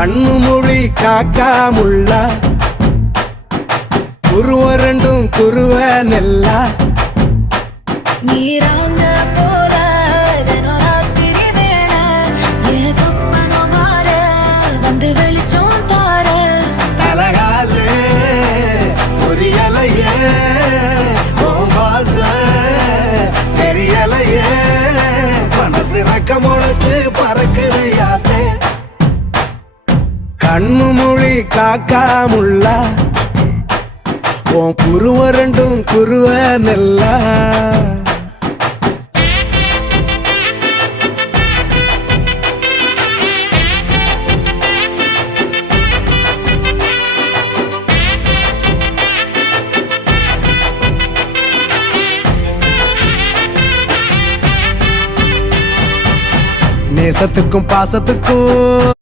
கண்ணு மொழி காக்காமுள்ள குருவ ரெண்டும் குருவ நெல்லா நீராங்க போல தினராத்திரி வேள என் சொப்பனம் மாற வந்து வெளிச்சம் தார தலகாலு பொரியலையே ஓம்பாச தெரியலையே மனசு ரக்க முளைச்சு பறக்குறையாத்தே கண்ணு மொழி காக்காமுள்ள உன் குருவ ரெண்டும் குருவ நெல்லா நேசத்துக்கும் பாசத்துக்கும்